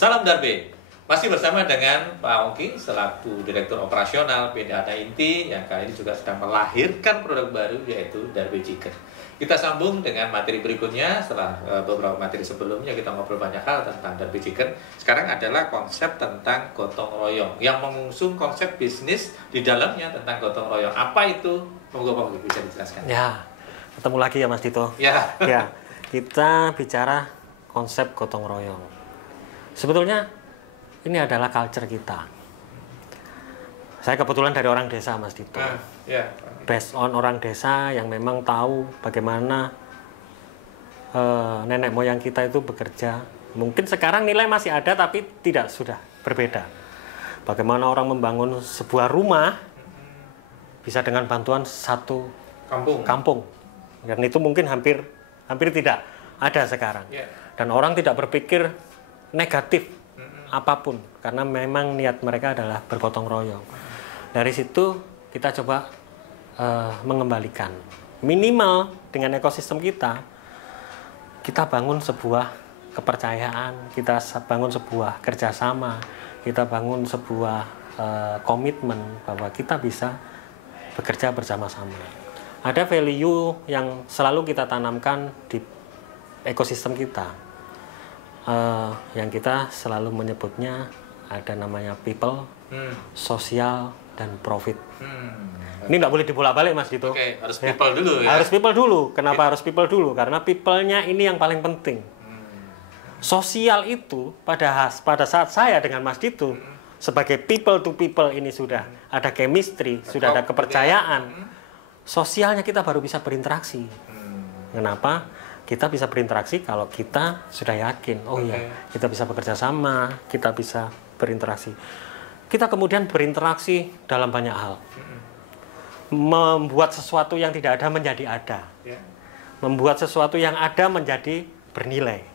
Salam Darbe. Masih bersama dengan Pak Ongki selaku Direktur Operasional PT Hana Inti yang kali ini juga sedang melahirkan produk baru yaitu Darbe Chicken. Kita sambung dengan materi berikutnya setelah beberapa materi sebelumnya kita ngobrol banyak hal tentang Darbe Chicken. Sekarang adalah konsep tentang gotong royong yang mengusung konsep bisnis di dalamnya tentang gotong royong. Apa itu? Monggo Pak Ongki bisa dijelaskan. Ya, ketemu lagi ya Mas Dito. Ya. Ya, kita bicara konsep gotong royong. Sebetulnya ini adalah culture kita. Saya kebetulan dari orang desa, Mas Dito. Ya. Based on orang desa yang memang tahu bagaimana nenek moyang kita itu bekerja. Mungkin sekarang nilai masih ada, tapi sudah berbeda. Bagaimana orang membangun sebuah rumah bisa dengan bantuan satu kampung. Dan itu mungkin hampir tidak ada sekarang. Dan orang tidak berpikir negatif apapun karena memang niat mereka adalah bergotong royong. Dari situ kita coba mengembalikan minimal dengan ekosistem kita bangun sebuah kepercayaan, kita bangun sebuah kerjasama, kita bangun sebuah komitmen bahwa kita bisa bekerja bersama-sama. Ada value yang selalu kita tanamkan di ekosistem kita. Yang kita selalu menyebutnya ada namanya people, sosial, dan profit. Ini nggak boleh dibolak-balik Mas Dito. Oke, harus people dulu ya. Harus people dulu. Kenapa harus people dulu? Karena people-nya ini yang paling penting. Sosial itu pada saat saya dengan Mas Dito sebagai people to people ini sudah ada chemistry, sudah ada kepercayaan. Sosialnya kita baru bisa berinteraksi. Kenapa? Kita bisa berinteraksi kalau kita sudah yakin, kita bisa bekerja sama, kita bisa berinteraksi. Kita kemudian berinteraksi dalam banyak hal. Membuat sesuatu yang tidak ada menjadi ada. Membuat sesuatu yang ada menjadi bernilai.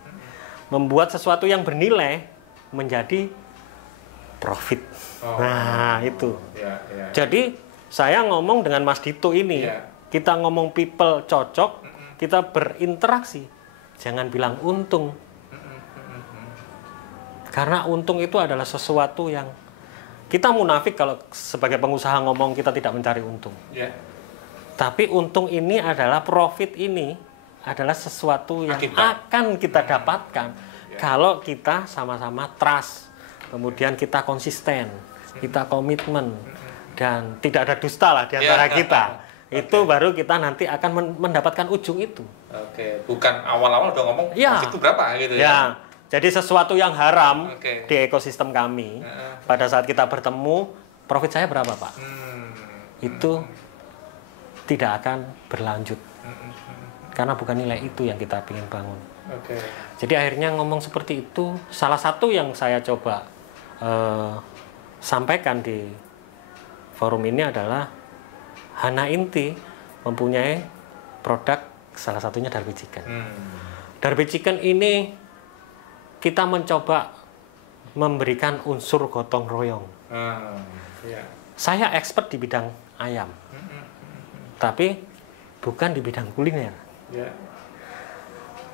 Membuat sesuatu yang bernilai menjadi profit. Nah, itu. Jadi, saya ngomong dengan Mas Dito ini, kita ngomong people cocok, kita berinteraksi, jangan bilang untung. Karena untung itu adalah sesuatu yang kita munafik kalau sebagai pengusaha ngomong kita tidak mencari untung. Tapi untung ini adalah profit ini adalah sesuatu yang akan kita dapatkan kalau kita sama-sama trust, kemudian kita konsisten, kita komitmen, dan tidak ada dusta lah di antara kita. Itu baru kita nanti akan mendapatkan ujung itu. Bukan awal-awal udah ngomong itu berapa gitu ya. Jadi sesuatu yang haram di ekosistem kami pada saat kita bertemu, profit saya berapa Pak? Itu tidak akan berlanjut. Karena bukan nilai itu yang kita ingin bangun. Jadi akhirnya ngomong seperti itu, salah satu yang saya coba sampaikan di forum ini adalah Hana Inti mempunyai produk salah satunya Darbe Chicken. Darbe Chicken ini kita mencoba memberikan unsur gotong royong. Saya expert di bidang ayam, tapi bukan di bidang kuliner.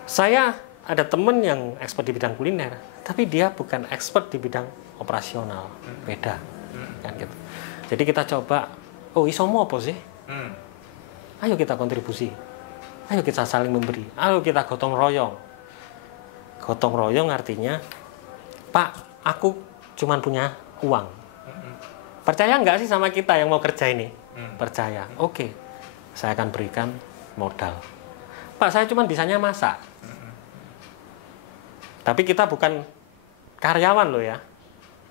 Saya ada teman yang expert di bidang kuliner, tapi dia bukan expert di bidang operasional. Beda, kan gitu. Jadi kita coba. Isomo apa sih? Ayo kita kontribusi. Ayo kita saling memberi. Ayo kita gotong royong. Gotong royong artinya, Pak, aku cuma punya uang. Percaya nggak sih sama kita yang mau kerja ini? Percaya. Oke, saya akan berikan modal. Pak, saya cuma bisanya masak. Tapi kita bukan karyawan loh ya.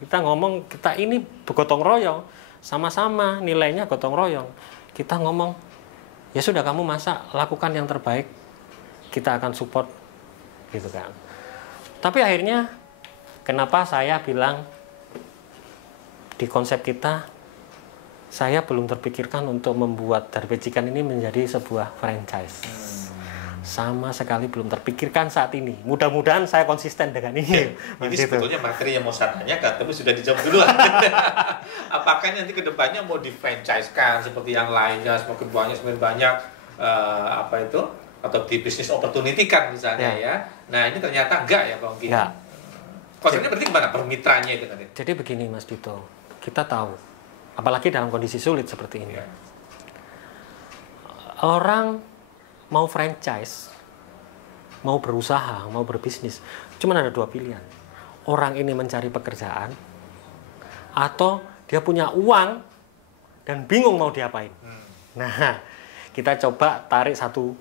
Kita ngomong, kita ini bergotong royong. Sama-sama nilainya gotong royong. Kita ngomong, ya sudah kamu masak, lakukan yang terbaik, kita akan support, gitu kan. Tapi akhirnya, kenapa saya bilang di konsep kita, saya belum terpikirkan untuk membuat Darbe Chicken ini menjadi sebuah franchise. Sama sekali belum terpikirkan saat ini. Mudah-mudahan saya konsisten dengan ini. Ini sebetulnya materi yang mau saya tanyakan, tapi sudah dijawab dulu. Apakah nanti kedepannya mau di-franchise-kan seperti yang lainnya, semakin banyak atau di bisnis opportunity kan misalnya ya. Nah ini ternyata enggak ya Bang Ongki. Konsepnya berarti gimana bermitranya itu tadi? Jadi begini Mas Dito, kita tahu, apalagi dalam kondisi sulit seperti ini. Ya. Orang mau franchise, mau berusaha, mau berbisnis, cuma ada dua pilihan. Orang ini mencari pekerjaan, atau dia punya uang dan bingung mau diapain. Nah, kita coba tarik satu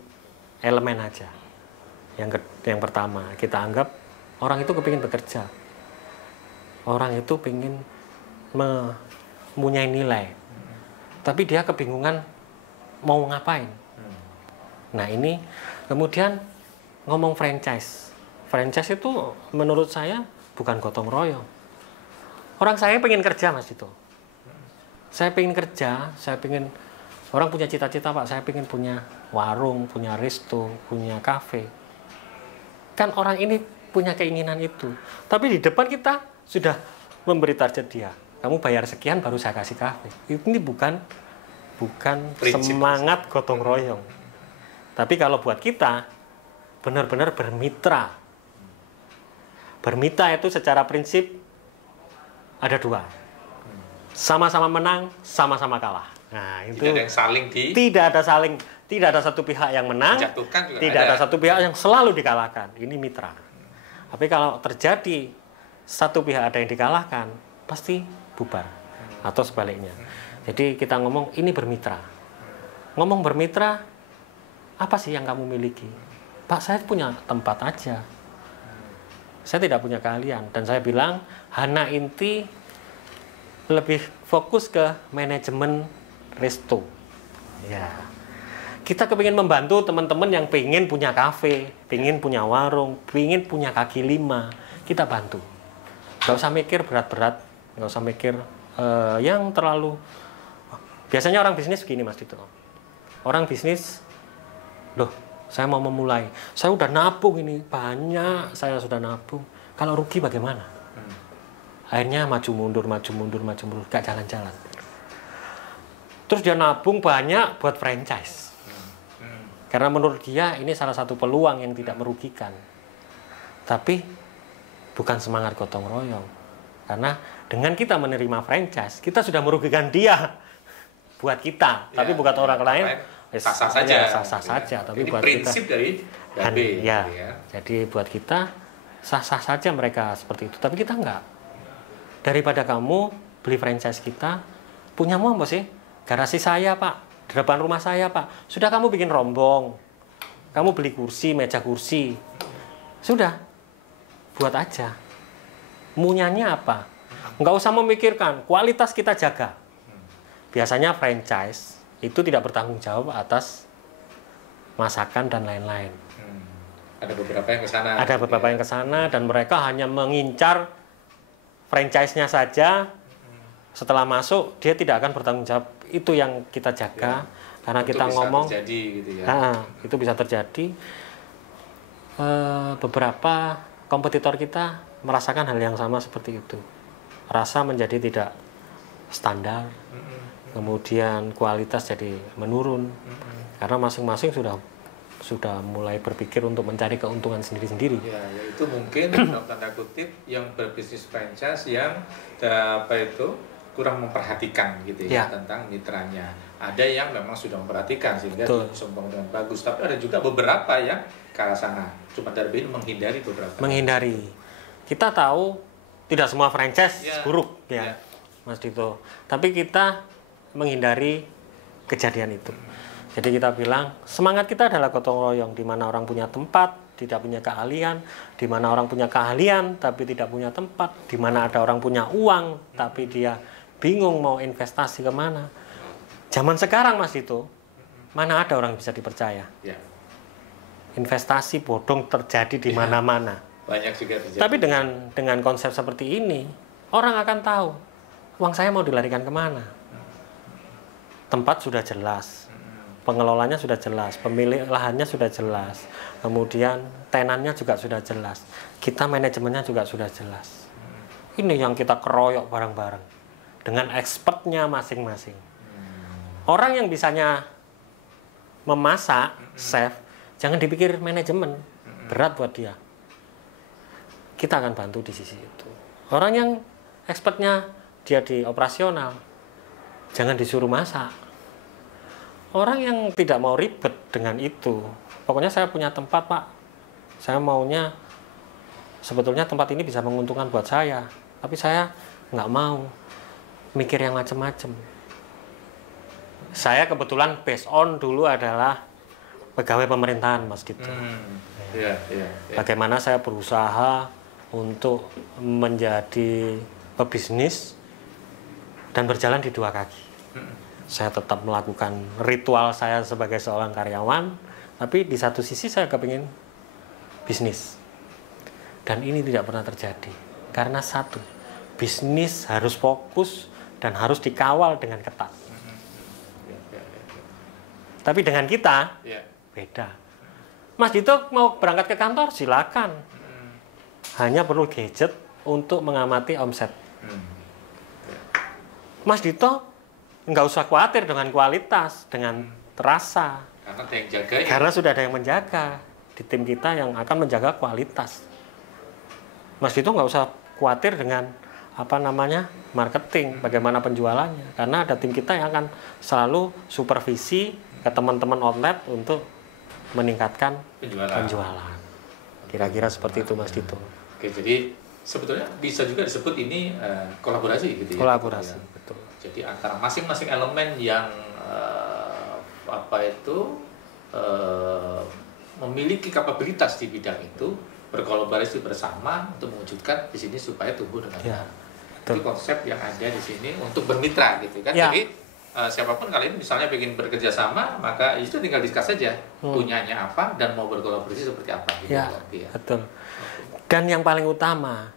elemen aja. Yang pertama, kita anggap orang itu kepingin bekerja. Orang itu pengen mempunyai nilai. Tapi dia kebingungan mau ngapain. Nah ini kemudian ngomong franchise. Franchise itu menurut saya bukan gotong royong. Orang saya pengen kerja Mas itu. Saya pengen kerja, saya pengen, orang punya cita-cita Pak, saya pengen punya warung, punya resto, punya kafe. Kan orang ini punya keinginan itu. Tapi di depan kita sudah memberi target dia. Kamu bayar sekian baru saya kasih kafe. Ini bukan Prinsip. semangat gotong royong. Tapi kalau buat kita benar-benar bermitra. Bermitra itu secara prinsip ada dua. Sama-sama menang, sama-sama kalah. Nah, itu tidak ada satu pihak yang menang, tidak ada satu pihak yang selalu dikalahkan. Ini mitra. Tapi kalau terjadi satu pihak ada yang dikalahkan, pasti bubar atau sebaliknya. Jadi kita ngomong ini bermitra. Ngomong bermitra, apa sih yang kamu miliki? Pak, saya punya tempat aja. Saya tidak punya keahlian. Dan saya bilang, Hana inti lebih fokus ke manajemen resto. Ya. Kita kepingin membantu teman-teman yang pengen punya kafe, pengen punya warung, pengen punya kaki lima. Kita bantu. Gak usah mikir berat-berat, gak usah mikir yang terlalu. Biasanya orang bisnis begini Mas Dito. Orang bisnis, loh saya mau memulai, saya udah nabung ini banyak, saya sudah nabung. Kalau rugi bagaimana? Akhirnya maju mundur, gak jalan-jalan. Terus dia nabung banyak buat franchise. Karena menurut dia ini salah satu peluang yang tidak merugikan. Tapi bukan semangat gotong royong. Karena dengan kita menerima franchise, kita sudah merugikan dia buat kita, tapi buat orang lain sah-sah saja. Tapi ini buat prinsip kita dari Dabe, ya. Gitu ya. Jadi buat kita sah-sah saja mereka seperti itu, tapi kita enggak. Daripada kamu beli franchise kita, punyamu apa sih? Garasi saya Pak, di depan rumah saya Pak. Sudah kamu bikin rombong, kamu beli kursi, meja kursi, sudah buat aja. Munyanya apa? Nggak usah memikirkan, kualitas kita jaga. Biasanya franchise itu tidak bertanggung jawab atas masakan dan lain-lain. Ada beberapa yang ke sana. Ada beberapa yang ke sana dan mereka hanya mengincar franchise-nya saja. Setelah masuk dia tidak akan bertanggung jawab. Itu yang kita jaga karena kita ngomong. Terjadi, gitu ya. Itu bisa terjadi. Beberapa kompetitor kita merasakan hal yang sama seperti itu. Rasa menjadi tidak standar. Kemudian kualitas jadi menurun karena masing-masing sudah mulai berpikir untuk mencari keuntungan sendiri-sendiri. Ya, yaitu mungkin dalam tanda kutip yang berbisnis franchise yang kurang memperhatikan gitu ya tentang mitranya. Ada yang memang sudah memperhatikan sehingga bisa membangun dengan bagus, tapi ada juga beberapa yang ke arah sana. Cuma Darbe ini menghindari beberapa. Menghindari. Kita tahu tidak semua franchise buruk ya, Mas Dito. Tapi kita menghindari kejadian itu. Jadi kita bilang semangat kita adalah gotong royong, di mana orang punya tempat tidak punya keahlian, di mana orang punya keahlian tapi tidak punya tempat, di mana ada orang punya uang tapi dia bingung mau investasi kemana. Zaman sekarang Mas itu mana ada orang bisa dipercaya. Investasi bodong terjadi di mana-mana. Banyak juga terjadi. Tapi dengan konsep seperti ini orang akan tahu uang saya mau dilarikan kemana. Tempat sudah jelas, pengelolanya sudah jelas, pemilik lahannya sudah jelas, kemudian tenannya juga sudah jelas, kita manajemennya juga sudah jelas. Ini yang kita keroyok bareng-bareng dengan expertnya masing-masing. Orang yang bisanya memasak, chef, jangan dipikir manajemen, berat buat dia. kita akan bantu di sisi itu. Orang yang expertnya dia di operasional, jangan disuruh masak. Orang yang tidak mau ribet dengan itu, pokoknya saya punya tempat Pak, saya maunya sebetulnya tempat ini bisa menguntungkan buat saya, tapi saya nggak mau mikir yang macam-macam. Saya kebetulan based on dulu adalah pegawai pemerintahan Mas Dito. Bagaimana saya berusaha untuk menjadi pebisnis dan berjalan di dua kaki. Saya tetap melakukan ritual saya sebagai seorang karyawan, tapi di satu sisi saya kepingin bisnis. Dan ini tidak pernah terjadi. Karena satu, bisnis harus fokus dan harus dikawal dengan ketat. Tapi dengan kita, beda. Mas Dito mau berangkat ke kantor, silakan. Hanya perlu gadget untuk mengamati omset. Mas Dito nggak usah khawatir dengan kualitas, dengan rasa. Karena ada yang jaga ya? Karena sudah ada yang menjaga di tim kita yang akan menjaga kualitas. Mas Dito nggak usah khawatir dengan marketing, bagaimana penjualannya. Karena ada tim kita yang akan selalu supervisi ke teman-teman outlet untuk meningkatkan penjualan. Kira-kira seperti itu Mas Dito. Oke, jadi sebetulnya bisa juga disebut ini kolaborasi gitu ya. Kolaborasi, betul. Jadi antara masing-masing elemen yang memiliki kapabilitas di bidang itu berkolaborasi bersama untuk mewujudkan di sini supaya tumbuh dengan baik. Itu konsep yang ada di sini untuk bermitra gitu kan. Jadi siapapun kali ini misalnya ingin bekerja sama, maka itu tinggal diskus saja punyanya apa dan mau berkolaborasi seperti apa gitu. Betul. Dan yang paling utama,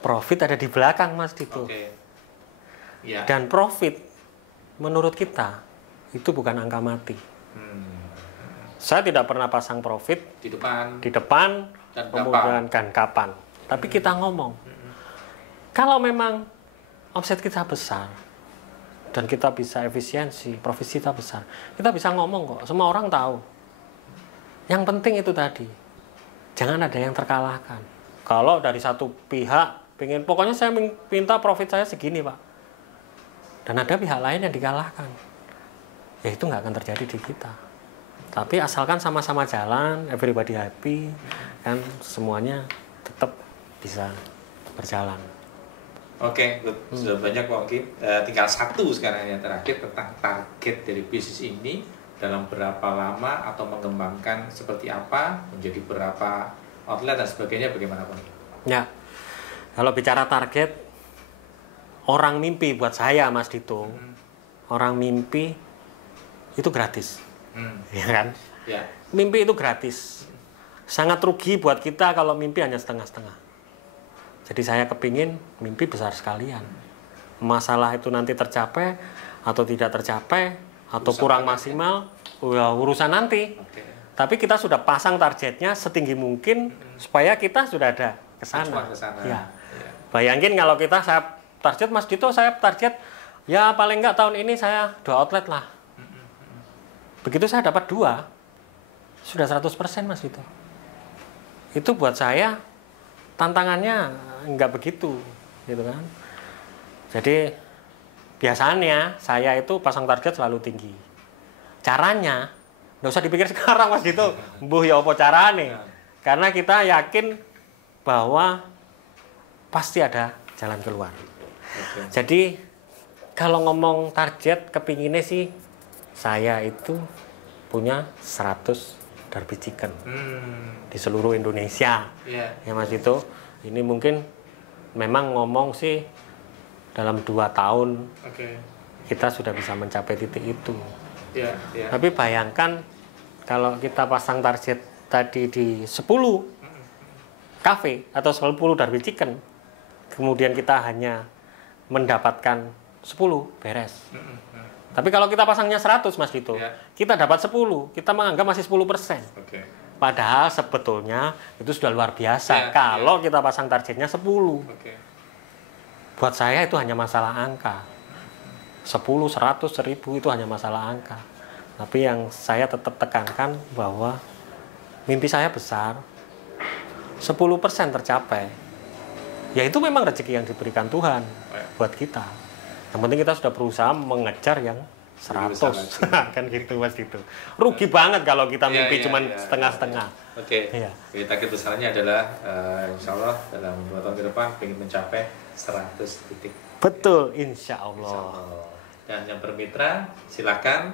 profit ada di belakang Mas Dito. Dan profit menurut kita itu bukan angka mati. Saya tidak pernah pasang profit di depan dan kemudian kapan. Tapi kita ngomong, kalau memang omset kita besar dan kita bisa efisiensi, profit kita besar, kita bisa ngomong kok. Semua orang tahu. Yang penting itu tadi, jangan ada yang terkalahkan. Kalau dari satu pihak pokoknya saya minta profit saya segini Pak, dan ada pihak lain yang dikalahkan, ya itu nggak akan terjadi di kita. Tapi asalkan sama-sama jalan, everybody happy, kan semuanya tetap bisa berjalan. Oke, sudah banyak Pak Kim. Tinggal satu sekarang yang terakhir tentang target dari bisnis ini dalam berapa lama atau mengembangkan seperti apa, menjadi berapa outlet dan sebagainya, bagaimana Pak Kim? Ya, kalau bicara target, orang mimpi buat saya Mas Dito, orang mimpi itu gratis, ya kan? Mimpi itu gratis. Sangat rugi buat kita kalau mimpi hanya setengah-setengah. Jadi saya kepingin mimpi besar sekalian. Masalah itu nanti tercapai atau tidak tercapai atau kurang maksimal, urusan nanti. Tapi kita sudah pasang targetnya setinggi mungkin supaya kita sudah ada kesana. Ya. Bayangin kalau saya target Mas Dito, saya target ya paling enggak tahun ini saya 2 outlet lah. Begitu saya dapat 2, sudah 100% Mas Dito. Itu buat saya tantangannya enggak begitu, gitu kan. Jadi biasanya saya itu pasang target selalu tinggi. Caranya nggak usah dipikir sekarang Mas Dito, mbuh ya apa carane. Karena kita yakin bahwa pasti ada jalan keluar. Jadi kalau ngomong target kepinginnya sih saya itu punya 100 Darby Chicken di seluruh Indonesia. Ya Mas Dito, ini mungkin memang ngomong sih dalam 2 tahun kita sudah bisa mencapai titik itu. Tapi bayangkan kalau kita pasang target tadi di 10 kafe atau 10 Darby Chicken, kemudian kita hanya mendapatkan 10, beres. Tapi kalau kita pasangnya 100 Mas Dito, kita dapat 10, kita menganggap masih 10%. Padahal sebetulnya itu sudah luar biasa kalau kita pasang targetnya 10. Buat saya itu hanya masalah angka. 10, 100, 1000 itu hanya masalah angka. Tapi yang saya tetap tekankan bahwa mimpi saya besar, 10% tercapai, ya itu memang rezeki yang diberikan Tuhan buat kita. Yang penting kita sudah berusaha mengejar yang 100. Kan gitu Mas Dito. Rugi banget kalau kita mimpi cuman setengah-setengah. Oke. Target besarnya adalah insya Allah dalam 2 tahun ke depan ingin mencapai 100 titik. Betul, insya Allah. Dan yang bermitra silakan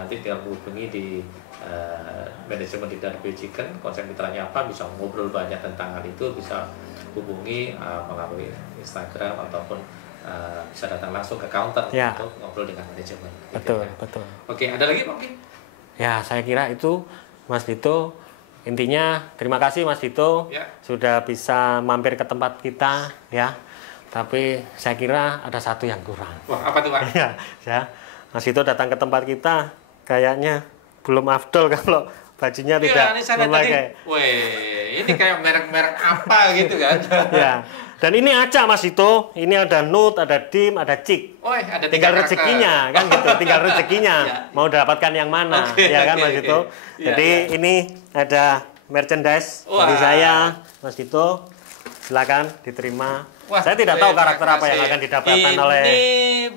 nanti tinggal hubungi di manajemen di Darby Chicken. Konsep mitranya apa, bisa ngobrol banyak tentang hal itu, bisa hubungi melalui Instagram ataupun bisa datang langsung ke counter untuk ngobrol dengan manajemen. Betul, betul. Oke, ada lagi Pak? Ya, saya kira itu Mas Dito. Intinya terima kasih Mas Dito sudah bisa mampir ke tempat kita ya. Tapi saya kira ada satu yang kurang. Wah, apa tuh Pak? Ya, Mas Dito datang ke tempat kita kayaknya belum afdol kalau bajunya tidak memakai. Weh, ini kayak merek-merek apa gitu kan? Ya. Dan ini acak Mas Dito, ini ada Nut, ada Dim, ada Cik. Ada tinggal rezekinya kan gitu, tinggal rezekinya mau dapatkan yang mana, ya kan Mas Dito. Jadi ini ada merchandise dari saya, Mas Dito. Silakan diterima. Saya tidak tahu karakter apa yang akan didapatkan oleh. Ini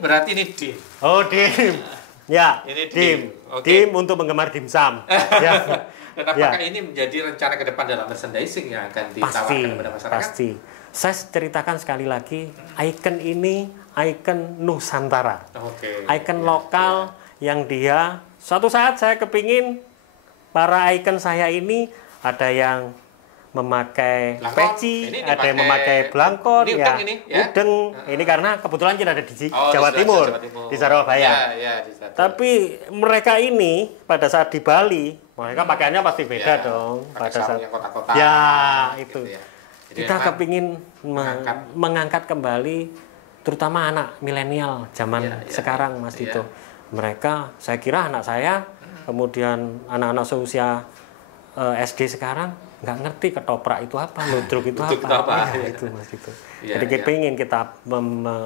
berarti ini Dim. Oh Dim, ya ini Dim. Dim untuk penggemar dimsum. Ya. Dan apakah ini menjadi rencana ke depan dalam merchandising yang akan ditawarkan kepada masyarakat? Pasti. Saya ceritakan sekali lagi, ikon ini ikon Nusantara. Ikon lokal yang dia, suatu saat saya kepingin para ikon saya ini ada yang memakai peci, ada yang memakai belangkon, udeng. Ini karena kebetulan kita ada di Jawa Timur, di Surabaya. Tapi mereka ini pada saat di Bali, mereka pakaiannya pasti beda dong. Pada saat kota-kota. Ya, itu. Kita kepingin mengangkat kembali terutama anak milenial zaman sekarang Mas Dito. Mereka, saya kira anak saya, kemudian anak-anak seusia SD sekarang nggak ngerti ketoprak itu apa, ludruk itu apa. Itu Mas Dito. Jadi kepingin kita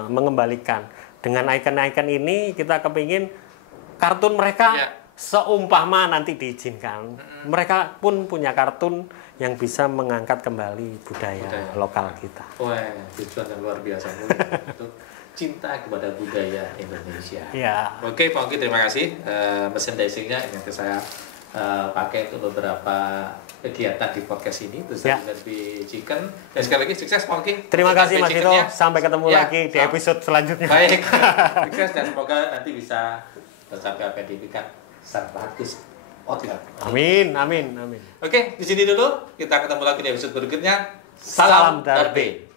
mengembalikan dengan ikon-ikon ini, kita kepingin kartun mereka seumpama nanti diizinkan, mereka pun punya kartun yang bisa mengangkat kembali budaya lokal kita. Wah, tujuan yang luar biasa untuk cinta kepada budaya Indonesia. Oke, Pak Ongki, terima kasih. Merchandising-nya yang saya pakai untuk beberapa kegiatan di podcast ini, terus Darby Chicken. Dan sekali lagi sukses Pak Ongki. Terima kasih Mas Dito. Sampai ketemu lagi di episode selanjutnya. Baik, sukses dan semoga nanti bisa tercapai apa yang diimpikan sang bagus. Amin. Oke, di sini dulu. Kita ketemu lagi di episode berikutnya. Salam Darby.